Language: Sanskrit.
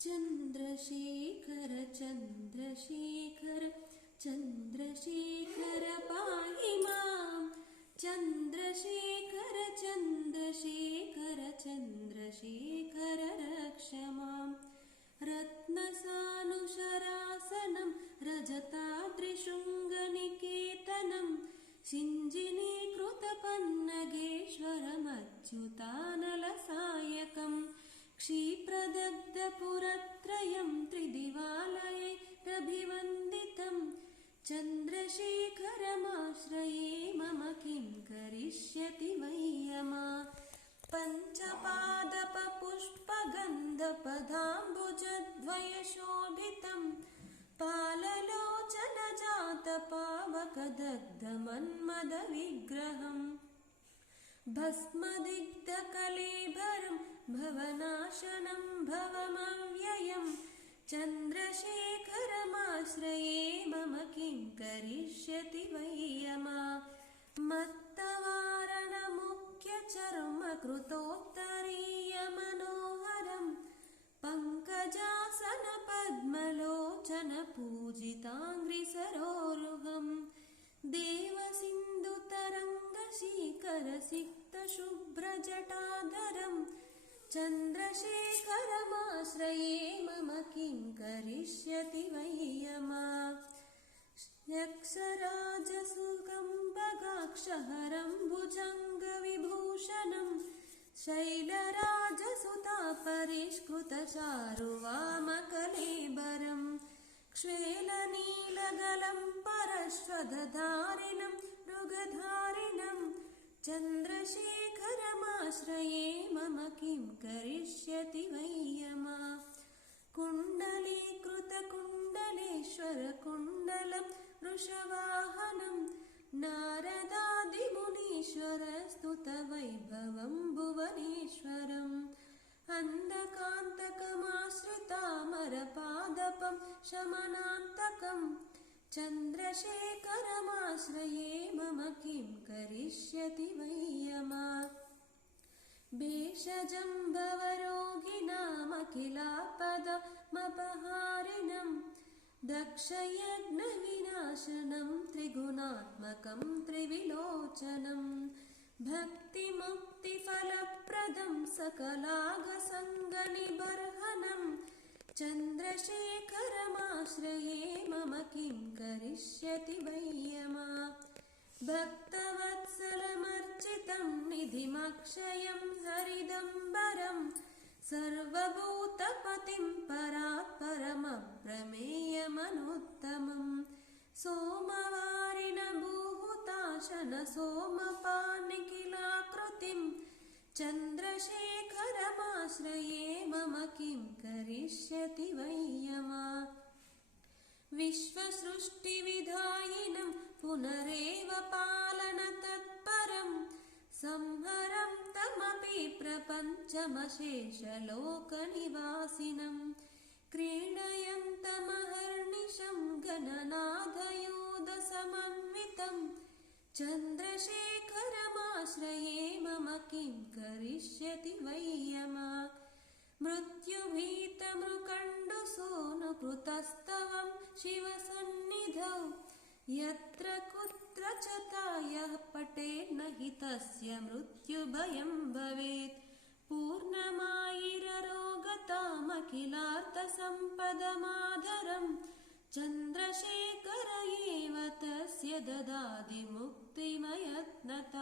चन्द्रशेखर चन्द्रशेखर चन्द्रशेखर पाहि मां चन्द्रशेखर चन्द्रशेखर चन्द्रशेखर रक्ष मां रत्नसानुशरासनं रजताद्रिशृङ्गनिकेतनं सिञ्जिनीकृतपन्नगेश्वरमच्युतानलसायकं क्षिप्रदग्धपुरत्रयं त्रिदिवालयैरभिवन्दितं चन्द्रशेखरमाश्रये मम किं करिष्यति वै यमा पञ्चपादपपुष्पगन्धपदाम्बुजद्वयशोभितं पाललोचनजातपावकदग्धमन्मदविग्रहम् भस्मदिग्धकलेभरं भवनाशनं भवमव्ययं चन्द्रशेखरमाश्रये मम किं करिष्यति वै यमा मत्तवारणमुख्यचर्मकृतोत्तरीयमनोहरं पङ्कजासनपद्मलोचनपूजिताङ्घ्रिसरोरुहं देवसिन्धुतरङ्गशीकरसिक्तशुभ्रजटाधरं चन्द्रशेखरमाश्रये मम किं करिष्यति वै यमा यक्षराजसुगम्बगाक्षहरं भुजङ्गविभूषणं शैलराजसुतापरिष्कृतचारुवामकलेबरं क्ष्वेलनीलगलं परश्वदधारिणं मृगधारिणं चन्द्रशेखरमाश्रये मम किं करिष्यति वै यमा कुण्डलीकृतकुण्डलेश्वरकुण्डलं वृषवाहनं नारदादिमुनीश्वरस्तुतवैभवं भुवनेश्वरम् अन्धकान्तकमाश्रितामरपादपं शमनान्तकं चन्द्रशेखरमाश्रये मम किं करिष्यति वै यमा भेषजं भवरोगिणामखिलापदमपहारिणं दक्षयज्ञविनाशनं त्रिगुणात्मकं त्रिविलोचनं भक्तिमुक्तिफलप्रदं सकलागसङ्गनिबर्हनं चन्द्रशेखरमाश्रये मम किं करिष्यति वै यमा भक्तवत्सलमर्चितं निधिमक्षयं हरिदम्बरं सर्वभूतपतिं परात्परमप्रमेयमनुत्तमं सोमवारिणभूहुताशन सोमपानिखिलाकृतिं चन्द्रशेखरमाश्रये मम किं करिष्यति वै यमा विश्वसृष्टिविधायिनं पुनरेव पालनतत्परं संहरं तमपि प्रपञ्चमशेषलोकनिवासिनं क्रीडयन्तमहर्निशं गणनाथयोधसमन्वितं चन्द्रशेखरमाश्रये मम किं करिष्यति वै यमा मृत्युभीतमृकण्डुसूनुकृतस्तवं शिवसन्निधौ यत्र कुत्र च तायः पठेन्न हि तस्य मृत्युभयं भवेत् पूर्णमायुररोगतामखिलार्थसम्पदमाधरं चन्द्रशेखर एव तस्य ददाति मुक्तिमयत्नता